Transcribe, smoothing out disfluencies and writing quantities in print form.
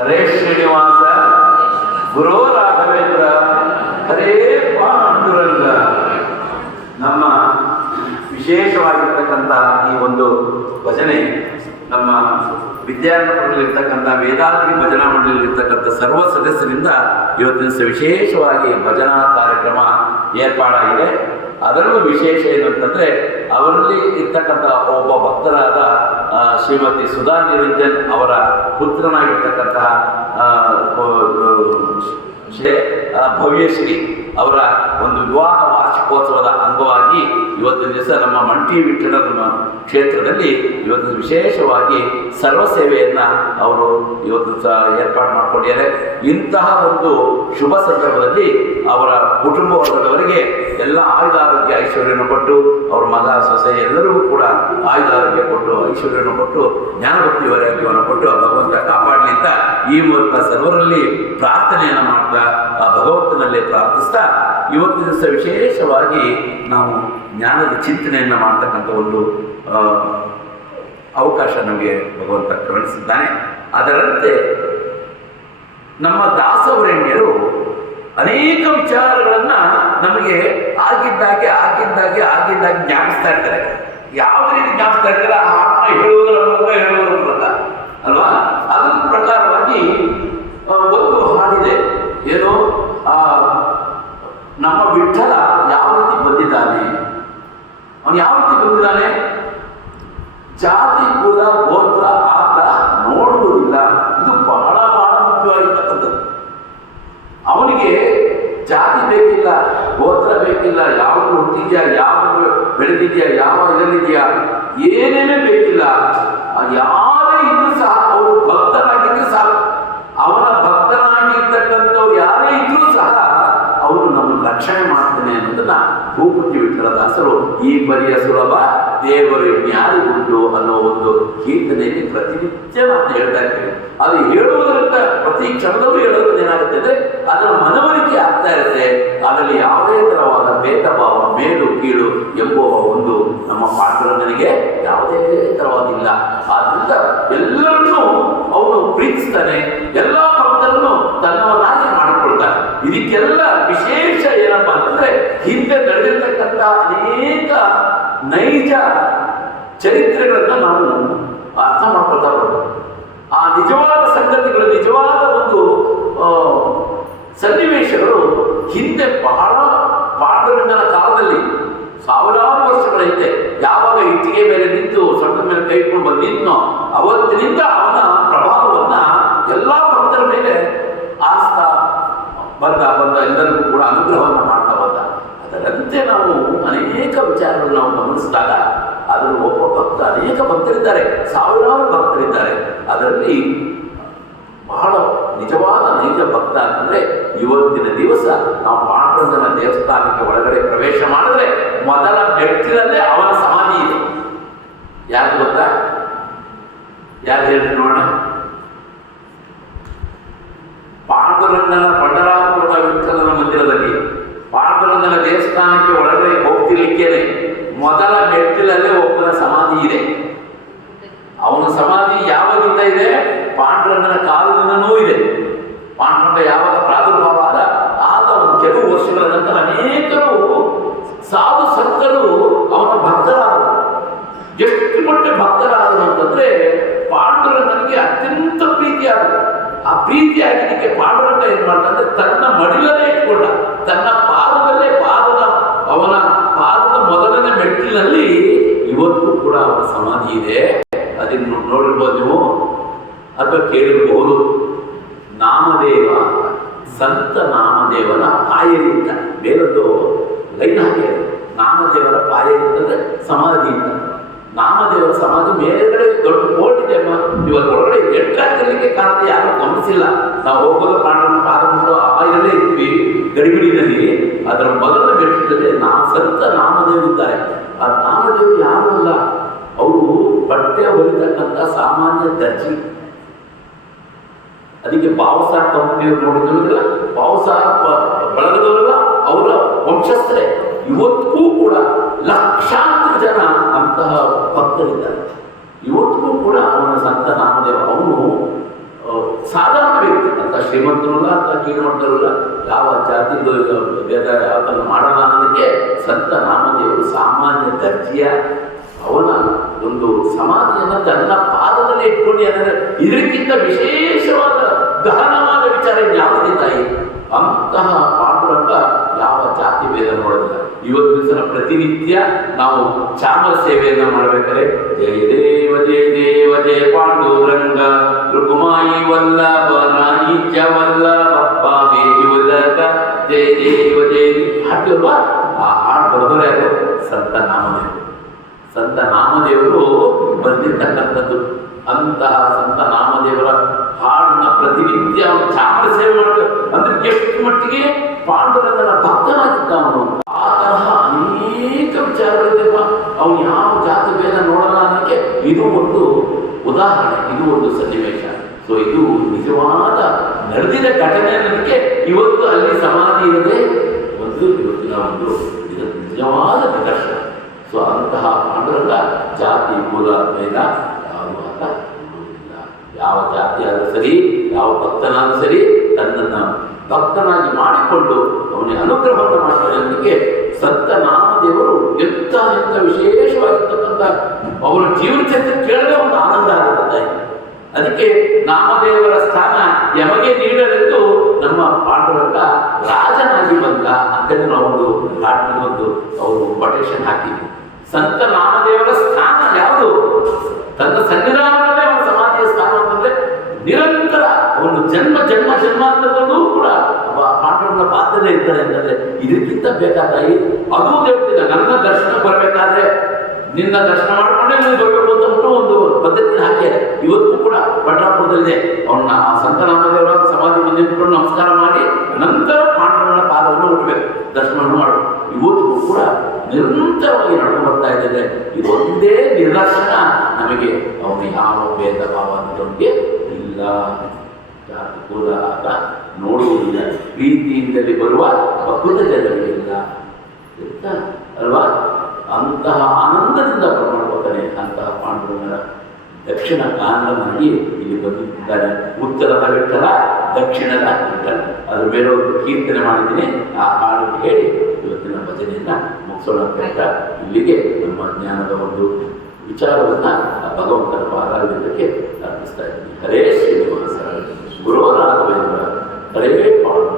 ಹರೇ ಶ್ರೀನಿವಾಸ ಗುರೋ ರಾಘವೇಂದ್ರ ಹರೇ ಪಾಂಡುರಂಗ. ನಮ್ಮ ವಿಶೇಷವಾಗಿರ್ತಕ್ಕಂಥ ಈ ಒಂದು ಭಜನೆ ನಮ್ಮ ವಿದ್ಯಾರ್ಥಿಗಳಿರ್ತಕ್ಕಂಥ ವೇದಾಂತಿ ಭಜನಾ ಮಂಡಳಿಯಲ್ಲಿರ್ತಕ್ಕಂಥ ಸರ್ವ ಸದಸ್ಯರಿಂದ ಇವತ್ತಿನ ವಿಶೇಷವಾಗಿ ಭಜನಾ ಕಾರ್ಯಕ್ರಮ ಏರ್ಪಾಡಾಗಿದೆ. ಅದರಲ್ಲೂ ವಿಶೇಷ ಏನಂತಂದರೆ ಅವರಲ್ಲಿ ಇರ್ತಕ್ಕಂಥ ಒಬ್ಬ ಭಕ್ತರಾದ ಶ್ರೀಮತಿ ಸುಧಾ ನಿರಂಜನ್ ಅವರ ಪುತ್ರನಾಗಿರ್ತಕ್ಕಂತಹ ಭವ್ಯಶ್ರೀ ಅವರ ಒಂದು ವಿವಾಹ ವಾರ್ಷಿಕೋತ್ಸವದ ಅಂಗವಾಗಿ ಇವತ್ತಿನ ದಿವಸ ನಮ್ಮ ಮಂಟಿ ವಿಠ್ಠಲನ ಕ್ಷೇತ್ರದಲ್ಲಿ ಇವತ್ತು ವಿಶೇಷವಾಗಿ ಸರ್ವ ಸೇವೆಯನ್ನು ಅವರು ಇವತ್ತು ಏರ್ಪಾಡು ಮಾಡಿಕೊಂಡಿದ್ದಾರೆ. ಇಂತಹ ಒಂದು ಶುಭ ಸಂದರ್ಭದಲ್ಲಿ ಅವರ ಕುಟುಂಬ ವರ್ಗದವರಿಗೆ ಎಲ್ಲ ಆಯುಧಾರೋಗ್ಯ ಐಶ್ವರ್ಯವನ್ನು ಕೊಟ್ಟು ಅವರ ಮಗ ಸೊಸೆ ಎಲ್ಲರಿಗೂ ಕೂಡ ಆಯುಧಾರೋಗ್ಯ ಕೊಟ್ಟು ಐಶ್ವರ್ಯವನ್ನು ಕೊಟ್ಟು ಜ್ಞಾನಭಕ್ತಿ ವೈರಾಗ್ಯವನ್ನು ಕೊಟ್ಟು ಭಗವಂತ ಕಾಪಾಡಲಿ ಅಂತ ಈ ಮೂಲಕ ಸರ್ವರಲ್ಲಿ ಪ್ರಾರ್ಥನೆಯನ್ನು ಮಾಡ್ತಾ ಆ ಭಗವಂತನಲ್ಲೇ ಪ್ರಾರ್ಥಿಸ್ತಾ ಇವತ್ತಿನ ದಿವಸ ವಿಶೇಷವಾಗಿ ನಾವು ಜ್ಞಾನದ ಚಿಂತನೆಯನ್ನು ಮಾಡ್ತಕ್ಕಂಥ ಒಂದು ಅವಕಾಶ ನಮಗೆ ಭಗವಂತ ಕರುಣಿಸಿದ್ದಾನೆ. ಅದರಂತೆ ನಮ್ಮ ದಾಸವರೇಣ್ಯರು ಅನೇಕ ವಿಚಾರಗಳನ್ನು ನಮಗೆ ಆಗಿದ್ದಾಗೆ ಜ್ಞಾಪಿಸ್ತಾ ಇರ್ತಾರೆ. ಯಾವ ರೀತಿ ಜ್ಞಾಪಿಸ್ತಾ ಇರ್ತಾರೆ? ಆ ಹೇಳುವುದರ ಮೂಲಕ ಅಲ್ವಾ? ಅದರ ಪ್ರಕಾರವಾಗಿ ಒಂದು ಹಾಡಿದೆ, ಏನು ನಮ್ಮ ವಿಠ್ಠಲ ಯಾವ ರೀತಿ ಬಂದಿದ್ದಾನೆ, ಅವನು ಯಾವ ರೀತಿ ಬಂದಿದ್ದಾನೆ, ಜಾತಿ ಕುಲ ಗೋತ್ರ ಆತ ನೋಡುವುದಿಲ್ಲ. ಇದು ಬಹಳ ಮುಖ್ಯವಾಗಿರ್ತಕ್ಕಂಥದ್ದು. ಅವನಿಗೆ ಜಾತಿ ಬೇಕಿಲ್ಲ, ಗೋತ್ರ ಬೇಕಿಲ್ಲ, ಯಾವುದು ಹುಟ್ಟಿದ್ಯಾ, ಯಾವುದು ಬೆಳೆದಿದ್ಯಾ, ಯಾವ ಇದರಲ್ಲಿದೆಯಾ, ಏನೇನೇ ಬೇಕಿಲ್ಲ. ಯಾರೇ ಇದ್ರೂ ಸಹ ಅವರು ಭಕ್ತನಾಗಿದ್ರೆ ಸಾಕು. ಅವನ ಭಕ್ತನಾಗಿರ್ತಕ್ಕಂಥವ್ರು ಯಾರೇ ಇದ್ರೂ ಸಹ ಅವರು ನಮ್ಮನ್ನು ರಕ್ಷಣೆ ಮಾಡ್ತಾನೆ ಅನ್ನೋದನ್ನ ಭೂಪತಿ ವಿಠಲದಾಸರು ಈ ಬರಿಯ ಸುಲಭ ದೇವರು ಯಾರಿಗುಂಟು ಅನ್ನೋ ಒಂದು ಕೀರ್ತನೆಯಲ್ಲಿ ಪ್ರತಿನಿತ್ಯ ನಾವು ಹೇಳ್ತಾ ಇರ್ತೇವೆ. ಅದು ಹೇಳುವುದರಿಂದ ಪ್ರತಿ ಕ್ಷಣದಲ್ಲೂ ಹೇಳೋದ್ರಿಂದ ಏನಾಗುತ್ತೆ ಅಂದರೆ ಅದರ ಮನವರಿಕೆ ಆಗ್ತಾ ಇರುತ್ತೆ. ಅದರಲ್ಲಿ ಯಾವುದೇ ತರವಾದ ಭೇದ ಭಾವ, ಮೇಲು ಕೀಳು ಎಂಬುವ ಒಂದು ನಮ್ಮ ಪಾಂಡುರಂಗನಿಗೆ ಯಾವುದೇ ತರವಾದಿಲ್ಲ. ಆದ್ರಿಂದ ಎಲ್ಲರನ್ನೂ ಅವನು ಪ್ರೀತಿಸ್ತಾನೆ, ಎಲ್ಲ ಭಕ್ತರನ್ನು ತನ್ನವನ್ನಾಗಿ ಮಾಡಿಕೊಳ್ತಾನೆ. ಇದಕ್ಕೆಲ್ಲ ವಿಶೇಷ ಏನಪ್ಪಾ ಅಂತಂದ್ರೆ ಹಿಂದೆ ನಡೆದಿರ್ತಕ್ಕಂಥ ಅನೇಕ ನೈಜ ಚರಿತ್ರೆಗಳನ್ನ ನಾವು ಅರ್ಥ ಮಾಡ್ಕೊಳ್ತಾ ಬರೋದು. ಆ ನಿಜವಾದ ಸಂಗತಿಗಳು, ನಿಜವಾದ ಒಂದು ಸನ್ನಿವೇಶಗಳು ಹಿಂದೆ ಬಹಳ ಪಾಂಡುರಂಗನ ಕಾಲದಲ್ಲಿ ಸಾವಿರಾರು ವರ್ಷಗಳ ಹಿಂದೆ ಯಾವಾಗ ಇಟ್ಟಿಗೆ ಮೇಲೆ ನಿಂತು ಸೊಂಟದ ಮೇಲೆ ಕೈ ಇಟ್ಕೊಂಡು ಬಂದು ನಿಂತನೋ ಅವತ್ತಿನಿಂದ ಅವನ ಪ್ರಭಾವವನ್ನ ಎಲ್ಲ ಭಕ್ತರ ಮೇಲೆ ಆಸ್ತಾ ಬಂದ ಎಲ್ಲರಿಗೂ ಕೂಡ ಅನುಗ್ರಹವನ್ನು ಮಾಡ್ತಾ ಬಂದ. ಅದರಂತೆ ನಾವು ಅನೇಕ ವಿಚಾರಗಳನ್ನು ನಾವು ಗಮನಿಸಿದಾಗ ಅದರಲ್ಲಿ ಒಬ್ಬ ಭಕ್ತ, ಅನೇಕ ಭಕ್ತರಿದ್ದಾರೆ, ಸಾವಿರಾರು ಭಕ್ತರಿದ್ದಾರೆ. ಅದರಲ್ಲಿ ಬಹಳ ನಿಜವಾದ ನೈಜ ಭಕ್ತ ಅಂತಂದ್ರೆ ಇವತ್ತಿನ ದಿವಸ ನಾವು ಪಾಂಡುರಂಗನ ದೇವಸ್ಥಾನಕ್ಕೆ ಒಳಗಡೆ ಪ್ರವೇಶ ಮಾಡಿದ್ರೆ ಮೊದಲ ಮೆಟ್ಟಿಲಲ್ಲೇ ಅವನ ಸಮಾಧಿ ಇದೆ. ಯಾರು ಗೊತ್ತಾ? ಯಾರು ಹೇಳಿ ನೋಡೋಣ. ಪಾಂಡುರಂಗನ ಪಂಡರಾಪುರದ ವಿಠ್ಠಲನ ಮಂದಿರದಲ್ಲಿ ಪಾಂಡುರಂಗನ ದೇವಸ್ಥಾನಕ್ಕೆ ಒಳಗಡೆ ಹೋಗ್ತಿರ್ಲಿಕ್ಕೇನೆ ಮೊದಲ ಮೆಟ್ಟಿಲಲ್ಲೇ ಒಬ್ಬನ ಸಮಾಧಿ ಇದೆ. ಅವನ ಸಮಾಧಿ ಯಾವಾಗಿಂದ ಇದೆ? ಪಾಂಡುರಂಗನ ಕಾಲದಿಂದನೂ ಇದೆ. ಪಾಂಡುರಂಗ ಯಾವಾಗ ಪ್ರಾದುರ್ಭಾವ ಆದ ಒಂದು ಕೆಲವು ವರ್ಷಗಳ ನಂತರ ಅನೇಕರು ಸಾಧು ಸಂತರು ಅವನ ಭಕ್ತರಾದರು. ಎಷ್ಟು ಮಟ್ಟಿಗೆ ಭಕ್ತರಾದರು ಅಂತಂದ್ರೆ ಪಾಂಡುರಂಗನಿಗೆ ಅತ್ಯಂತ ಪ್ರೀತಿಯಾದರು. ಆ ಪ್ರೀತಿಯಾಗಿದ್ದಕ್ಕೆ ಪಾಂಡುರಂಗ ಏನ್ ಮಾಡ್ತಾರೆ, ತನ್ನ ಮಡಿಲಲ್ಲೇ ಇಟ್ಕೊಂಡ, ತನ್ನ ಪಾದದಲ್ಲೇ ಅವನ ಪಾದದ ಮೊದಲನೇ ಮೆಟ್ಟಿಲಿನಲ್ಲಿ ಇವತ್ತು ಕೂಡ ಅವನ ಸಮಾಧಿ ಇದೆ. ಅದನ್ನು ನೋಡಿರ್ಬೋದು ನೀವು ಅಥವಾ ಕೇಳಿರಬಹುದು. ನಾಮದೇವ, ಸಂತ ನಾಮದೇವನ ಪಾಯರಿ ಅಂತ ಬೇರೊಂದು ಲೈನ್ ಹಾಕಿ, ನಾಮದೇವರ ಪಾಯರಿ ಅಂತಂದ್ರೆ ಸಮಾಧಿ ಅಂತ. ನಾಮದೇವರ ಸಮಾಧಿ ಮೇಲ್ಗಡೆ ದೊಡ್ಡ ಬೋರ್ಡ್ ಇದೆ ಅಮ್ಮ, ಇವತ್ತು ಒಳಗಡೆ ಎಂಟಾಗ್ತಿರ್ಲಿಕ್ಕೆ ಕಾಣುತ್ತೆ, ಯಾರು ಗಮನಿಸಿಲ್ಲ. ನಾವು ಹೋಗೋದು ಪಾಂಡವನ ಪಾದ ಬಿಟ್ಟು ಅಪಾಯದಲ್ಲೇ ಇರ್ತೀವಿ ಗಡಿಬಿಡಿನಲ್ಲಿ. ಅದರ ಮೊದಲ ಮೆಟ್ಟಿಲಲ್ಲಿ ಸಂತ ನಾಮದೇವರಿದ್ದಾರೆ. ಆ ನಾಮದೇವರು ಯಾರು ಅಲ್ಲ, ಅವರು ಬಟ್ಟೆ ಹೊಲಿತಕ್ಕಂಥ ಸಾಮಾನ್ಯ ದರ್ಜಿ. ಅದಕ್ಕೆ ಭಾವಸಾರ ಕಂಪನಿಯವರು ನೋಡಿದ್ರಲ್ಲ, ಭಾವಸಾರ ಬಳಗದವರೆಲ್ಲ ಅವರ ವಂಶಸ್ಥರೇ. ಇವತ್ತಿಗೂ ಕೂಡ ಲಕ್ಷಾಂತರ ಜನ ಅಂತಹ ಭಕ್ತರಿದ್ದಾರೆ. ಇವತ್ತಿಗೂ ಕೂಡ ಅವನ ಸಂತ ನಾಮದೇವ ಅವನು ಸಾಧಾರಣ ಶ್ರೀಮಂತರಲ್ಲ ಅಥವಾ ಕೀಳುಮಟ್ಟರಲ್ಲ, ಯಾವ ಜಾತಿ ಭೇದ ಯಾವತ್ತನ್ನು ಮಾಡಲ್ಲ ಅನ್ನೋದಕ್ಕೆ ಸಂತ ನಾಮದೇವರು ಸಾಮಾನ್ಯ ದರ್ಜೆಯ ಅವನ ಒಂದು ಸಮಾಧಿಯನ್ನು ತನ್ನ ಪಾದದಲ್ಲಿ ಇಟ್ಕೊಂಡು ಏನಂದ್ರೆ ಇದಕ್ಕಿಂತ ವಿಶೇಷವಾದ ಗಹನವಾದ ವಿಚಾರ ಯಾವುದೇ ತಾಯಿ. ಅಂತಹ ಪಾಂಡುರಂಗ ಯಾವ ಜಾತಿ ಭೇದ ನೋಡೋದಿಲ್ಲ. ಇವತ್ತು ದಿವಸ ಪ್ರತಿನಿತ್ಯ ನಾವು ಚಾಮರ ಸೇವೆಯನ್ನು ಮಾಡಬೇಕಾದ್ರೆ ಜಯ ದೇವ ಜಯ ದೇವ ಜಯ ಪಾಂಡುರಂಗ ರುಕುಮಾಯಿ ವಲ್ಲಭ ನಾಯಿಜ ವಲ್ಲಭ ಮೇಜು ವಲ್ಲಭ ಜಯ ದೇವ ಜಯ ಹಾಡ್ತೀವಲ್ವಾ? ಆ ಹಾಡು ಬರೋದ್ರೆ ಅದು ಸಂತ ನಾಮದೇವರು. ಸಂತ ನಾಮದೇವರು ಬಂದಿರ್ತಕ್ಕಂಥದ್ದು. ಅಂತಹ ಸಂತ ನಾಮದೇವರ ಹಾಡನ್ನ ಪ್ರತಿನಿತ್ಯ ಅವನು ಚಾಮರ ಸೇವೆ ಮಾಡಬೇಕು ಅಂದ್ರೆ ಎಷ್ಟು ಮಟ್ಟಿಗೆ ಪಾಂಡುರಂಗನ ಭಕ್ತನಾಗಿದ್ದ ಅವನು. ಆ ತರಹ ಅನೇಕ ವಿಚಾರಗಳಿದ್ದಪ್ಪ. ಅವನು ಯಾವ ಜಾತಿ ಭೇದ ನೋಡಲ್ಲ ಅನ್ನೋಕ್ಕೆ ಇದು ಒಂದು ಉದಾಹರಣೆ, ಇದು ಒಂದು ಸನ್ನಿವೇಶ. ಸೊ ಇದು ನಿಜವಾದ ನಡೆದಿದ ಘಟನೆ ಅನ್ನೋದಕ್ಕೆ ಇವತ್ತು ಅಲ್ಲಿ ಸಮಾಧಿ ಇರದೆ ಒಂದು ಇವತ್ತಿನ ಒಂದು ಇದು ನಿಜವಾದ ನಿದರ್ಶನ. ಸೊ ಅಂತಹ ಪಾಂಡುರಂಗ ಜಾತಿ ಮೂಲ ಭೇದ ಯಾವಾಗ ನೋಡುವುದಿಲ್ಲ. ಯಾವ ಜಾತಿ ಆದರೂ ಸರಿ, ಯಾವ ಭಕ್ತನಾದರೂ ಸರಿ, ತನ್ನನ್ನು ಭಕ್ತನಾಗಿ ಮಾಡಿಕೊಂಡು ಅವನಿಗೆ ಅನುಗ್ರಹವನ್ನು ಮಾಡ್ತಾರೆ ಅನ್ನೋದಕ್ಕೆ ಸಂತ ನಾಮದೇವರು ಎಂಥ ವಿಶೇಷವಾಗಿರ್ತಕ್ಕಂಥ ಅವರ ಜೀವನ ಚರಿತ್ರೆ ಕೇಳದೆ ಒಂದು ಆನಂದ ಆಗುತ್ತೆ. ಅದಕ್ಕೆ ನಾಮದೇವರ ಸ್ಥಾನ ಯಮಗೆ ನೀಡಲೆಂದು ನಮ್ಮ ಪಾಂಡುರಂಗ ರಾಜನಾಗಿ ಬಂದ ಅಂತೇಳಿ ನಾವೊಂದು ಹಾಡಿನ ಒಂದು ಅವರು ಕೊಟೇಶನ್ ಹಾಕಿದ್ವಿ. ಸಂತ ನಾಮದೇವರ ಸ್ಥಾನ ಯಾವುದು? ತನ್ನ ಸನ್ನಿಧಾನದಲ್ಲೇ ಅವನ ಸಮಾಧಿಯ ಸ್ಥಾನ ಅಂತಂದ್ರೆ ನಿರಂತರ ಅವನು ಜನ್ಮಾಂತರದಲ್ಲೂ ಕೂಡ ಪಾಂಡುರಂಗನ ಪಾತ್ರನೇ ಇರ್ತಾರೆ ಅಂತಂದ್ರೆ ಇದಕ್ಕಿಂತ ಬೇಕಾದಾಗಿ ಅದು ದೇವತಿಲ್ಲ. ನನ್ನ ದರ್ಶನ ಬರಬೇಕಾದ್ರೆ ನಿನ್ನ ದರ್ಶನ ಮಾಡಿಕೊಂಡೇ ನೀವು ಬರಬೇಕು ಅಂತ ಒಂದು ಪದ್ಧತಿ ಹಾಕಿದ್ದಾರೆ. ಇವತ್ತು ಕೂಡ ಪಂಡ್ರಾಪುರದಲ್ಲಿದೆ. ಅವನ್ನ ಆ ಸಂತ ನಾಮದೇವರ ಸಮಾಧಿ ಮುಂದೆ ಇಟ್ಕೊಂಡು ನಮಸ್ಕಾರ ಮಾಡಿ ನಂತರ ಪಾಂಡುರಂಗನ ಪಾದವನ್ನು ಹುಟ್ಟಬೇಕು, ದರ್ಶನವನ್ನು ಮಾಡಬೇಕು. ಇವತ್ತು ಕೂಡ ನಿರಂತರವಾಗಿ ನಡ್ಕೊಂಡು ಬರ್ತಾ ಇದ್ದೇನೆ. ಇದೊಂದೇ ನಿದರ್ಶನ ನಮಗೆ ಅವನು ಯಾವ ಭೇದ ಭಾವ ಅನ್ನೋದಕ್ಕೆ ಇಲ್ಲ. ಜಾತಿ ಕುಲ ಆತ ನೋಡುವುದಿಲ್ಲ, ಪ್ರೀತಿಯಿಂದಲೇ ಬರುವ ಅದ್ಭುತ ಜನಗಳಿಲ್ಲ ಅಲ್ವಾ? ಅಂತಹ ಆನಂದದಿಂದ ಮಾಡ್ಕೋತಾನೆ. ಅಂತಹ ಪಾಂಡುರಂಗನ ದಕ್ಷಿಣ ಕಾರಣನಾಗಿ ಇಲ್ಲಿ ಬಂದಿದ್ದಾರೆ. ಉತ್ತರದ ವಿಠಲ, ದಕ್ಷಿಣದ ವಿಠಲ. ಅದ್ರ ಮೇಲೆ ಒಂದು ಕೀರ್ತನೆ ಮಾಡಿದ್ದೀನಿ. ಆ ಹಾಡು ಹೇಳಿ ಇವತ್ತಿನ ಭಜನೆಯನ್ನ ಮುಗಿಸೋಣ ಅಂತ ಇಲ್ಲಿಗೆ ನಮ್ಮ ಜ್ಞಾನದ ಒಂದು ವಿಚಾರವನ್ನು ಭಗವಂತನ ಪಾದಾರವಿಂದಕ್ಕೆ ಅರ್ಪಿಸ್ತಾ ಇದ್ದೀನಿ. ಹರೇ ಶ್ರೀನಿವಾಸ, ಗುರು ರಾಘವೇಂದ್ರ, ಹರೇ ಪಾಂಡು.